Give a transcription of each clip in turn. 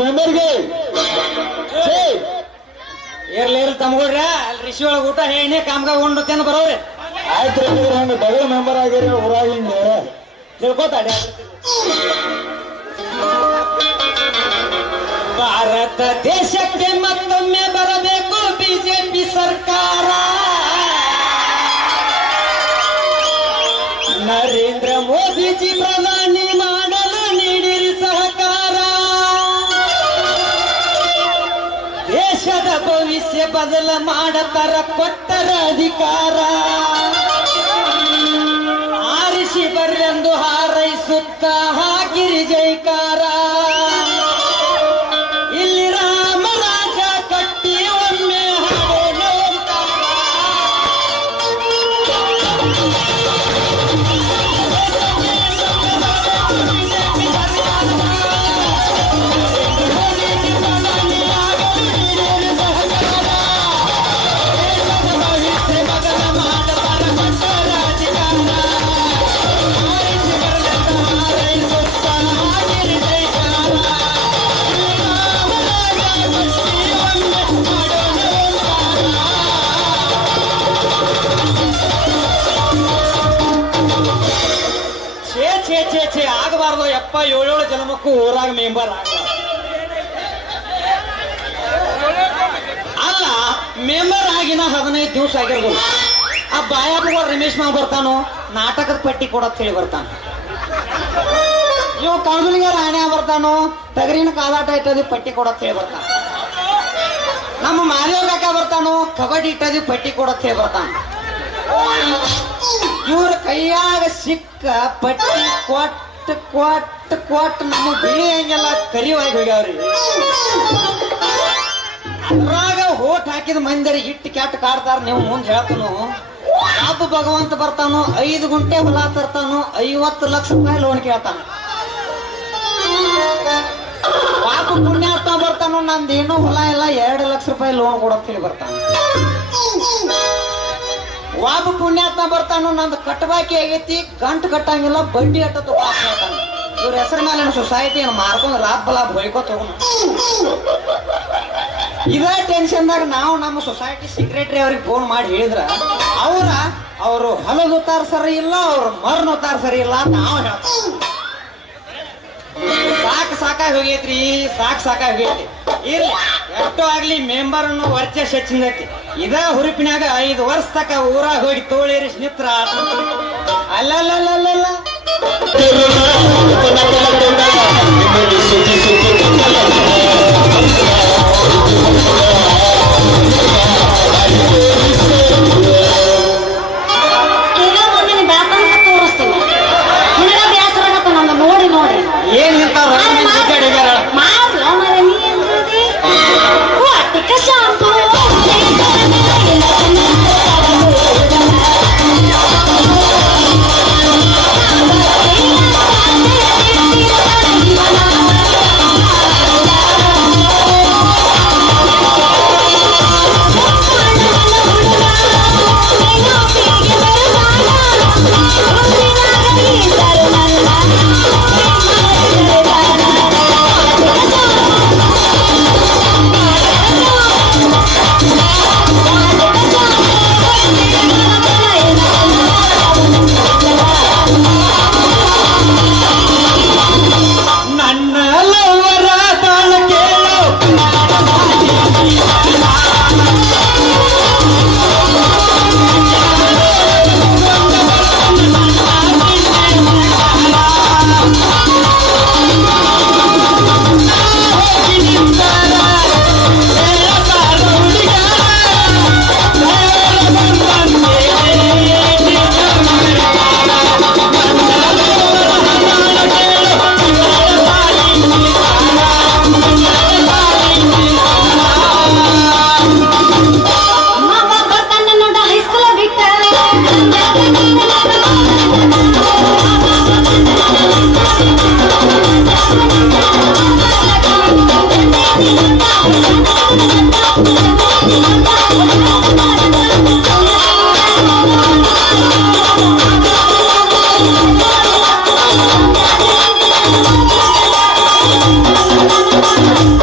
ಮೆಂಬರ್ಗೆ ಇರ್ಲಿ ತಮ್ಗೊಡ್ರ ಅಲ್ಲಿ ರಿಷಿ ಒಳಗ ಊಟ ಹೇಳಿ ಕಾಮ್ಗ ಉಂಡು ತಿಂದು ಬರೋರಿ. ಆಯ್ತು ಹಂಗ ಡಬಲ್ ಮೆಂಬರ್ ಆಗಿರಿ ಊರಾಗ ಹಿಂಗೆ ತಿಳ್ಕೊತಾಡಿ. ಭಾರತ ದೇಶಕ್ಕೆ ಮತ್ತೊಮ್ಮೆ ಬರಬೇಕು ಬಿಜೆಪಿ ಸರ್ಕಾರ. ನರೇಂದ್ರ ಮೋದಿಜಿ ಪ್ರಧಾನಿ ಮಾಡಲು ನೀಡಿರಿ ಸಹಕಾರ. ದೇಶದ ಭವಿಷ್ಯ ಬದಲ ಮಾಡತರ ಕೊಟ್ಟರ ಅಧಿಕಾರ. ಆರಿಸಿ ಬರ್ರೆಂದು ಹಾರೈಸುತ್ತ ಹಾಕಿರಿ ಜೈಕಾರ. ಇಲ್ಲಿ ರಾಮರಾಜ ಕಟ್ಟಿ ಒಮ್ಮೆ ಹಾಡೇನು ಛೇ ಆಗಬಾರ್ದು ಯಪ್ಪ. 7 ಜನ್ಮಕ್ಕೂ ಊರಾಗ ಮೆಂಬರ್ ಆಗಬಾರ್ದು. ಅಲ್ಲ ಮೆಂಬರ್ ಆಗಿನ 15 ದಿವಸ ಆಗಿರ್ಬೋದು. ಆ ಬಾಯಪ್ಪಗಳು ರಮೇಶ್ ಮಾವ ಬರ್ತಾನೋ ನಾಟಕದ ಪಟ್ಟಿ ಕೊಡತ್ ಹೇಳಿ ಬರ್ತಾನ. ಇವ್ ಕೌನ್ಸಿಲಿಂಗ್ ರಾಣೆ ಬರ್ತಾನೋ ತಗರಿನ ಕಾದಾಟ ಇಟ್ಟದಿ ಪಟ್ಟಿ ಕೊಡತ್ ಹೇಳಿ ಬರ್ತಾನ. ನಮ್ಮ ಮಾದೇವ್ ಕಾಕ ಬರ್ತಾನೋ ಕಬಡ್ಡಿ ಇಟ್ಟದಿ ಪಟ್ಟಿ ಕೊಡತ್ ಹೇಳಿ ಬರ್ತಾನ. ಇವ್ರ ಕೈಯಾಗ ಸಿಕ್ಕ ಪಟ್ಟಿ ಕೊಟ್ಟು ನಮ್ಮ ಬಿಳಿ ಹಂಗೆಲ್ಲ ಕರಿವಾಗಿ ಹೋಗ್ಯಾವ್ರಿ. ಅದ್ರಾಗ ಹೋಟ್ ಹಾಕಿದ ಮಂದಿರಿ ಇಟ್ಟು ಕೆಟ್ಟ ಕಾಡ್ತಾರ. ನೀವು ಮುಂದೆ ಹೇಳ್ತಾನು ಹಬ್ಬ ಭಗವಂತ ಬರ್ತಾನು 5 ಗುಂಟೆ ಹೊಲ ತರ್ತಾನು 50 ಲಕ್ಷ ರೂಪಾಯಿ ಲೋನ್ ಕೇಳ್ತಾನ. ಪಾಪ ಪುಣ್ಯಾತ್ಮ ಬರ್ತಾನು ನಂದೇನು ಹೊಲ ಎಲ್ಲ 2 ಲಕ್ಷ ರೂಪಾಯಿ ಲೋನ್ ಕೊಡತ್ತೇಳಿ ಬರ್ತಾನ. ವಾಬ ಪುಣ್ಯಾತ್ಮ ಬರ್ತಾನು ನಂದು ಕಟ್ಟಬಾಕಿ ಆಗೈತಿ ಗಂಟು ಕಟ್ಟಂಗಿಲ್ಲ ಬಡ್ಡಿ ಅಟ್ಟ ತಗೋತಾನ. ಇವ್ರ ಹೆಸರ ಮೇಲೆ ಸೊಸೈಟಿ ಮಾರ್ಕೊಂಡು ಲಾಭ ಹೊಯ್ಕೋತ ಹೋಗೋಣ. ಇದೇ ಟೆನ್ಷನ್ದಾಗ ನಾವು ನಮ್ಮ ಸೊಸೈಟಿ ಸೆಕ್ರೆಟರಿ ಅವ್ರಿಗೆ ಫೋನ್ ಮಾಡಿ ಹೇಳಿದ್ರ ಅವರು ಹೊಲದ ಉತ್ತಾರ ಸರಿ ಇಲ್ಲ, ಅವ್ರ ಮರ್ನ ಉತ್ತಾರ ಸರಿ ಇಲ್ಲ ಅಂತ ನಾವು ಹೇಳ್ತೀವಿ. ಸಾಕಾಗಿ ಹೋಗೈತ್ರಿ, ಸಾಕಾಗಿ ಹೋಗೈತಿ. ಇರ್ಲಿ ಎಷ್ಟೋ ಆಗ್ಲಿ ಮೆಂಬರ್ ವರ್ಚಸ್ ಹೆಚ್ಚಿಂದೈತಿ. ಇದ ಹುರುಪಿನಾಗ 5 ವರ್ಷ ತಕ ಊರಾಗ ಹೋಗಿ ತೋಳಿರಿ ಸ್ನಿತ್ರ ಅಲ್ಲಲ್ಲ ಏನ್ ಇಂಥವ್ರು Thank you.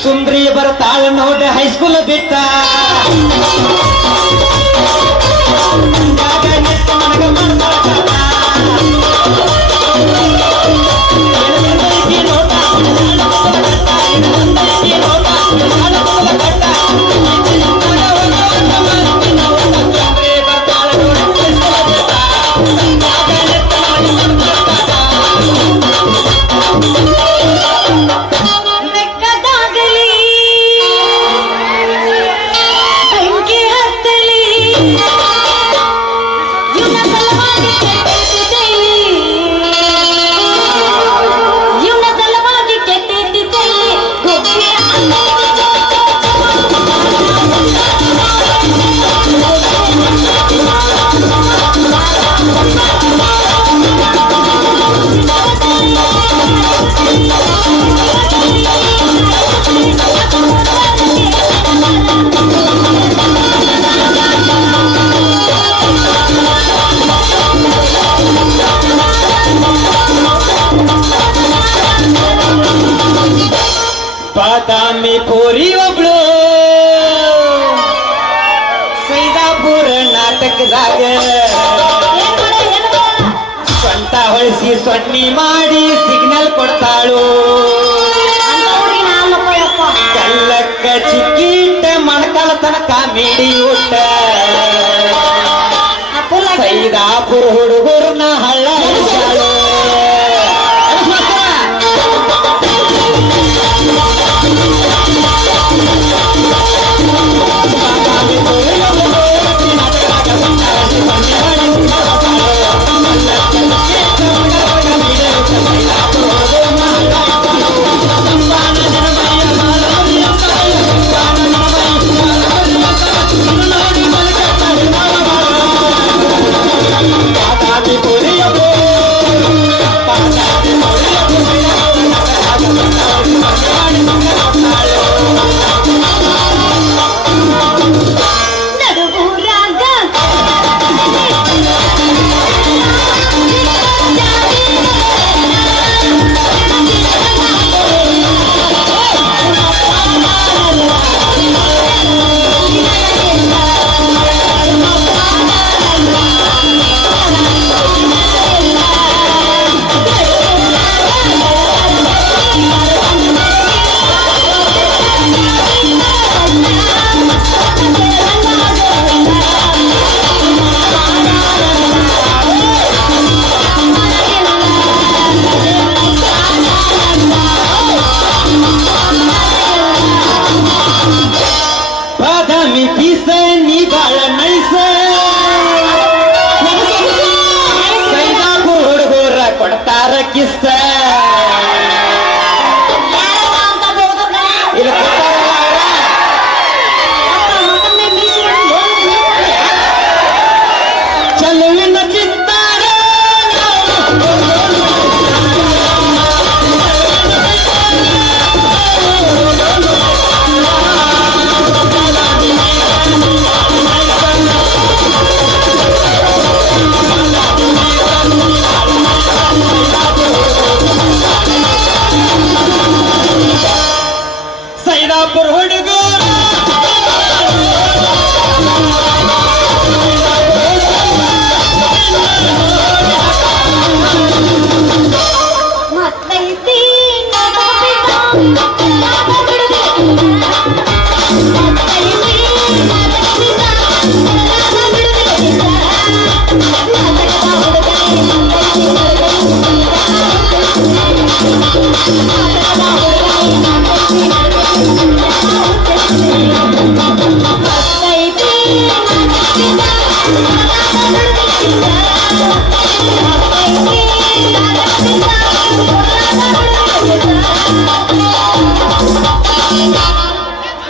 ಸುಂದ್ರಿ ಬರ್ತಾಳ ನೋಡ ಹೈಸ್ಕೂಲ್ ಬಿಟ್ಟ ಬಾದಾಮಿ ಪೋರಿ ಒಬ್ಳು ಸೈದಾಪುರ ನಾಟಕದಾಗ ಸ್ವಂತ ಹೊಳಿಸಿ ಸೊನ್ನಿ ಮಾಡಿ ಸಿಗ್ನಲ್ ಕೊಡ್ತಾಳು ಕಲ್ಲಕ್ಕ ಚಿಕ್ಕಿಟ್ಟ ಮಣಕಾಲ ತನಕ ಮೇಡಿ ಊಟ ಸೈದಾಪುರ ಹುಡುಗರನ್ನ ಹಳ್ಳ ಹಿಡಿಸಾಳು ಕೊಡ್ತಾರ ಕಿಸ್ಸ ಚಲುವಿನ ಚಿತ್ತಾರ ಸೈದಾಪುರ ಹುಡುಗರು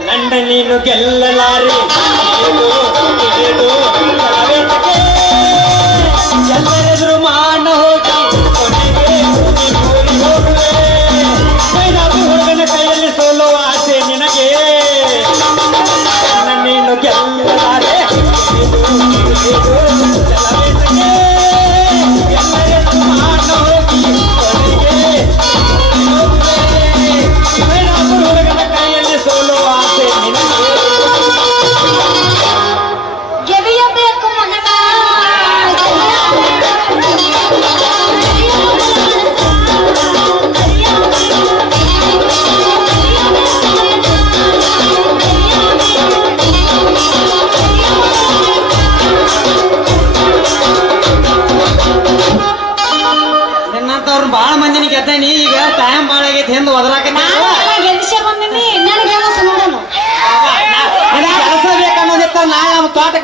ನನ್ನ ನೀನು ಗೆಲ್ಲಲಾರೆ ಎಲ್ಲರೆದುರು ಮಾನ ಹೋಗಿ ಹುಡುಗನ ಕೈಯಲ್ಲಿ ಸೋಲುವ ಆಸೆ ನಿನಗೆ ನನ್ನ ನೀನು ಗೆಲ್ಲಲಾರೆ ಎಲ್ಲರೆದುರು ಮಾನ ಹೋಗಿ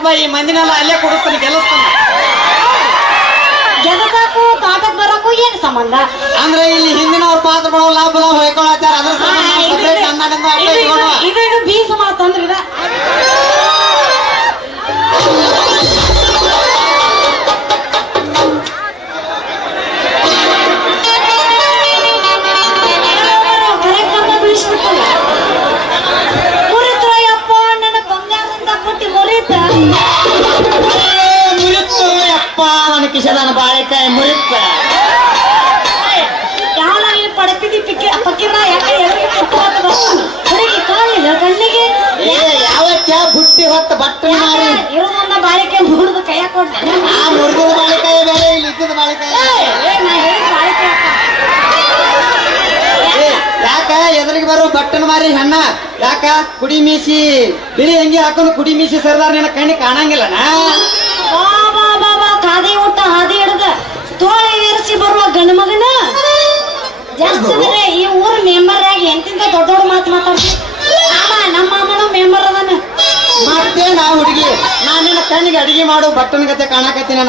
ಬಾ ಈ ಮಂದಿನೆಲ್ಲ ಅಲ್ಲೇ ಕೊಡಿಸ್ತಾನೆ ಗೆಲ್ಲಿಸ್ತಾನೆ. ಗೆದಸಾಕು ಕಾಟಕ್ ಬರಕ್ಕೂ ಏನ್ ಸಂಬಂಧ? ಅಂದ್ರೆ ಇಲ್ಲಿ ಹಿಂದಿನವ್ರ ಪಾತ್ರ ಮಾಡೋ ಲಾಭ ಹೊಯ್ಕೊಳತ್ತಾರ ಅದ್ರ ಸಂಬಂಧ ನಾವು separate ಕನ್ನಡದಿಂದ ಅಲ್ಲೇ ಇಟ್ಕೊಳ್ಳುವ. ಇದು ಬೀಸ ಮಾತಂದ್ರ ಇದ ಮುರಿತ್ರಯ್ಯಪ್ಪ ನನ್ನ ಬಂಗಾರದಿಂದ ಕೊಟ್ಟಿ ಮುರಿತ ಮುರಿತು ಯಪ್ಪ ನನ್ನ ಕಿಶದಾನ ಬಾಳೆಕಾಯಿ ಮುರಿತ. ಯಾವ ಇಲ್ಲಿ ಪಡಪಿದಿ ಪಕ್ಕಿರ ಯಾಕೆ ಎಲ್ಲಿ ಕೊಟ್ಟು ಹುಡುಗಿ ಕಾಲಿಲ್ಲ ಕಣ್ಣಿಗೆ ಯಾವತ್ತ ಬುಟ್ಟಿ ಹೊತ್ತ ಬಟ್ಟೆ ಮಾರಿ ಇರೋದೊಂದ ಬಾಳಿಕೆ ಮುರಿದು ಕೈಯ ಕೊಡ್ತೇನೆ ಆ ಮುರಿದ ಬಾಳೆಕಾಯಿ ಬೇರೆ ಇಲ್ಲಿ ಇದ್ದದ ಬಾಳೆಕಾಯಿ. ನಾ ಹೇಳಿದ ಬಾಳಿಕೆ ಯಾಕ ಎದುರಿಗೆ ಬರೋ ಬಟ್ಟನ ಮಾರಿ ಹೆಣ್ಣ ಯಾಕ ಕುಡಿ ಮೀಸಿ ಬಿಳಿ ಅಂಗಿ ಹಾಕೊಂಡು ಕುಡಿ ಮೀಸಿ ಸರ್ದಾರ ನಿನ್ನ ಕಣ್ಣಿ ಕಾಣಂಗಿಲ್ಲನಾ? ಬಾಬಾ ಬಾಬಾ ಕಾದಿ ಊಟ ಹಾದಿ ಹಿಡ್ದ ತೋಳ ಏರಿಸಿ ಬರುವ ಗಂಡ ಮಗನ ಜಾಸ್ತಿ ಬೇರೆ ಈ ಊರ್ ಮೆಂಬರ್ ಆಗಿ ಎಂತಿಂತ ದೊಡ್ಡ ದೊಡ್ಡ ಮಾತು ಮಾತಾಡ್ತಿ. ನಮ್ಮ ಮಾಮನು ಮೆಂಬರ್ ಅದನ. ಮತ್ತೆ ನಾ ಹುಡುಗಿ ನಾನ್ ನಿನ್ನ ಕಣ್ಣಿಗೆ ಅಡಿಗೆ ಮಾಡು ಬಟ್ಟನ ಗತೆ ಕಾಣಕತ್ತೀನಿ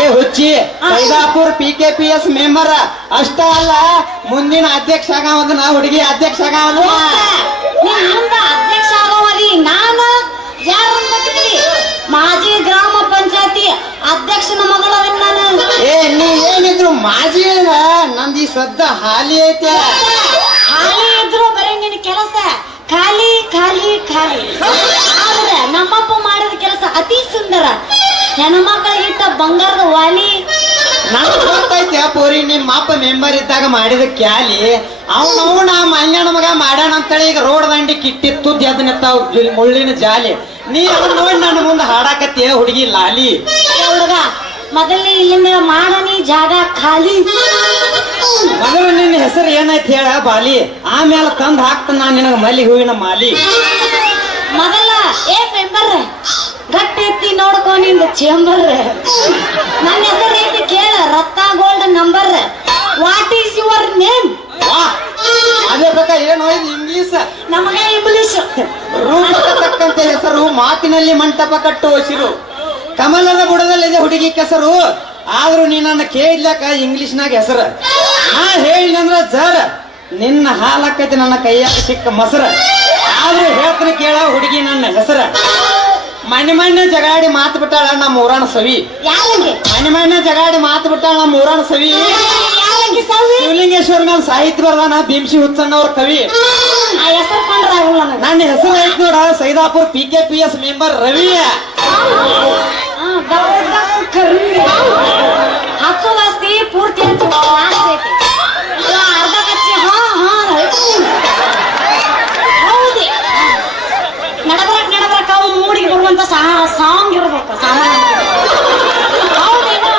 ಏ ಹುಚ್ಚಿ ಸೈದಾಪುರ್ PKPS ಮೆಂಬರ್ ಅಷ್ಟ ಅಲ್ಲ ಮುಂದಿನ ಅಧ್ಯಕ್ಷ ಆಗವದು ನಾ ಹುಡುಗಿ ಅಧ್ಯಕ್ಷ ಆಗವದು. ನೀನ್ ಮುಂದ ಅಧ್ಯಕ್ಷ ಆಗೋವರಿ ನಾನು ಯಾರನ್ನ ಮಾಜಿ ಗ್ರಾಮ ಪಂಚಾಯತಿ ಅಧ್ಯಕ್ಷನ ಮಗಳ ನಾನು. ಏ ನೀ ಏನಿದ್ರು ಮಾಜಿ ನಂದು ಈ ಸದ್ದ ಹಾಲಿ ಐತೆ. ಖಾಲಿ ಇದ್ರು ಬರೀ ನಿನ್ನ ಕೆಲಸ ಖಾಲಿ ಖಾಲಿ ಖಾಲಿ. ಆದ್ರೆ ನಮ್ಮಪ್ಪ ಮಾಡಿದ ಕೆಲಸ ಅತಿ ಸುಂದರ. ಹೆಣ್ಮಕ್ಳಿಗಿಟ್ಟ ಬಂಗಾರದ ವಾಲಿ. ನನ್ಗೆ ಗೊತ್ತೈತಿ ಪೋರಿ ನಿಮ್ಮ ಅಪ್ಪ ಮೆಂಬರ್ ಇದ್ದಾಗ ಮಾಡಿದ ಕ್ಯಾಲಿ ಅವನವನ ಮಂಗ್ಯಾನ ಮಗ ಮಾಡ್ಯಾನ ಅಂತೇಳಿ ಈಗ ರೋಡ್ ದಂಡಿ ಕಿಟ್ಟಿ ತುದ್ದಿ ಅದ್ ನಿಂತಾವ್ ಮುಳ್ಳಿನ ಜಾಲಿ. ನೀ ಅದನ್ನ ನೋಡಿ ನನ್ನ ಮುಂದೆ ಹಾಡಾಕತ್ತಿ ಹುಡುಗಿ ಲಾಲಿ. ಹುಡುಗ ಮೊದಲನೇ ಇಲ್ಲಿಂದ ಮಾಡನಿ ಜಾಗ ಖಾಲಿ. ಮೊದಲು ನಿನ್ನ ಹೆಸರು ಏನೈತಿ ಹೇಳ ಬಾಲಿ, ಆಮೇಲೆ ತಂದ್ ಹಾಕ್ತಾನ ನಾನು ನಿನಗ ಮಲ್ಲಿ ಹೂವಿನ ಮಾಲಿ. ಮೊದಲ ಏ ಮೆಂಬರ್ ಗಟ್ಟಿ ಎತ್ತಿ ನೋಡ್ಕೊ ನಿಂದ ಚೇಂಬರ್. ನನ್ನ ಹೆಸರು ಐತಿ ಕೇಳ Ratna gold number. What is your name? ಅದೇ ಬೇಕಾ ಏನು ಇಂಗ್ಲೀಷ್ ನಮಗ ಇಂಗ್ಲಿಷ್. ರೂಪಕ್ಕೆ ತಕ್ಕಂತೆ ಹೆಸರು, ಮಾತಿನಲ್ಲಿ ಮಂಟಪ ಕಟ್ಟುವ ಸಿರು, ಕಮಲದ ಬುಡದಲ್ಲಿದೆ ಹುಡುಗಿ ಕೆಸರು. ಆದ್ರೂ ನೀ ನನ್ನ ಕೇಳ್ಲಕ್ಕ ಇಂಗ್ಲಿಷ್ನಾಗ ಹೆಸರು. ನಾ ಹೇಳಿನಂದ್ರ ಜರ ನಿನ್ನ ಹಾಲಕ್ಕೈತಿ ನನ್ನ ಕೈಯಾಗ ಸಿಕ್ಕ ಮೊಸರ. ಆದ್ರೂ ಹೇಳ್ತೀನಿ ಕೇಳ ಹುಡುಗಿ ನನ್ನ ಹೆಸರ. ಮನೆ ಜಗಾಡಿ ಮಾತು ಬಿಟ್ಟಾಳ ನಮ್ಮ ಊರಾಣ ಸವಿ. ಯಾರಿಗೆ ಮನೆ ಜಗಾಡಿ ಮಾತು ಬಿಟ್ಟಾಳ ನಮ್ಮ ಊರಾಣ ಸವಿ. ಯಾರಿಗೆ ಸವಿ? ಶಿವಲಿಂಗೇಶ್ವರ ಮೇಲೆ ಸಾಹಿತ್ಯ ಬರ್ದಾನ ಭೀಮ್ಸಿ ಹುಚ್ಚಣ್ಣವ್ರ ಕವಿ. ಆ ಹೆಸರು ಕೊಂಡ್ರ ಆಗಲ್ಲ ನನಗೆ. ನನ್ನ ಹೆಸರು ಐತಿ ನೋಡ ಸೈದಾಪುರ್ PKPS ಮೆಂಬರ್ ರವಿ. ಹಚ್ಚೋದಾಸ್ತಿ ಪೂರ್ತಿ ಹಚ್ಚಿ ಅರ್ಧ ಕಚ್ಚಿ ಹೌದಿ ನಡಬರಕ್ ಅವು ಮೂಡಿಗೆ ಬರುವಂತ ಸಾಂಗ್ ಇರ್ಬೇಕು. ಹೌದೇನು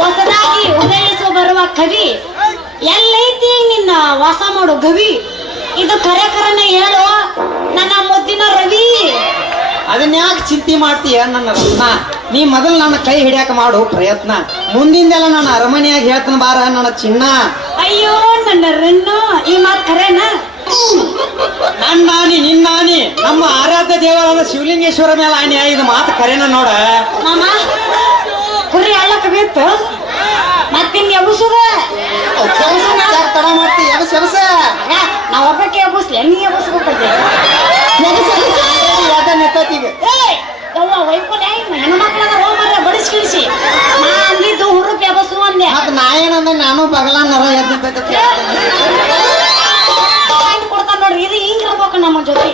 ಹೊಸದಾಗಿ ಉದಯಿಸುವ ಬರುವ ಕವಿ ಎಲ್ಲೈತಿ ನಿನ್ನ ವಾಸ ಮಾಡು ಗವಿ. ಇದು ಕರೆಕರನ್ನ ಹೇಳು ನನ್ನ ಮುದ್ದಿನ ರವಿ. ಅದನ್ನ ಯಾಕೆ ಚಿಂತೆ ಮಾಡ್ತೀಯ ನನ್ನ ರತ್ನ? ನೀ ಮೊದಲು ನನ್ನ ಕೈ ಹಿಡಿಯಾಕ ಮಾಡು ಪ್ರಯತ್ನ. ಮುಂದಿಂದೆಲ್ಲ ನಾನು ಅರಮನೆಯಾಗಿ ಹೇಳ್ತಾನ ಬಾರ ನನ್ನ ಚಿನ್ನ. ಅಯ್ಯೋ ನನ್ನ ರನ್ನ ಈ ಮಾತು ಕರೆನ? ನನ್ನಾನಿ ನಿನ್ನಾನಿ ನಮ್ಮ ಆರಾಧ್ಯ ದೇವರಾದ ಶಿವಲಿಂಗೇಶ್ವರ ಮೇಲೆ ಆನಿ ಇದು ಮಾತು ಕರೆನ ನೋಡ. ಮಾಮ ಕುರಿ ಹಳ್ಳಕ್ಕೆ ಬಿತ್ತು ಮತ್ತಿನ್ ಎಬಸುದ ತಡ ಮಾಡ್ತಿ ಎಬಸ್ ಎಬಸ. ನಾವ್ ಒಬ್ಬಕ್ಕೆ ಎಬಸ್ಲಿ ನೀ ಎಬಸ್ಬೇಕೈತೆ. ನೆತ್ತೀಗ ವೈಫಲ್ಯ ಹೆಣ್ಮಕ್ಳದ ಹೋಗ್ರ ಬಡಿಸ್ಕಿಳಿಸಿ ನಾ ಅಂದಿದ್ದು ಹುರುಪ್ ಎಬಸು ಅಂದೆ. ಮತ್ ನಾ ಏನಂದ್ರೆ ನಾನು ಬಗಲ ನರ ಎದ್ದ ಕೊಡ್ತಾನ ನೋಡ್ರಿ ಇದು ಹಿಂಗಿರ್ಬೇಕು ನಮ್ಮ ಜೊತೆ.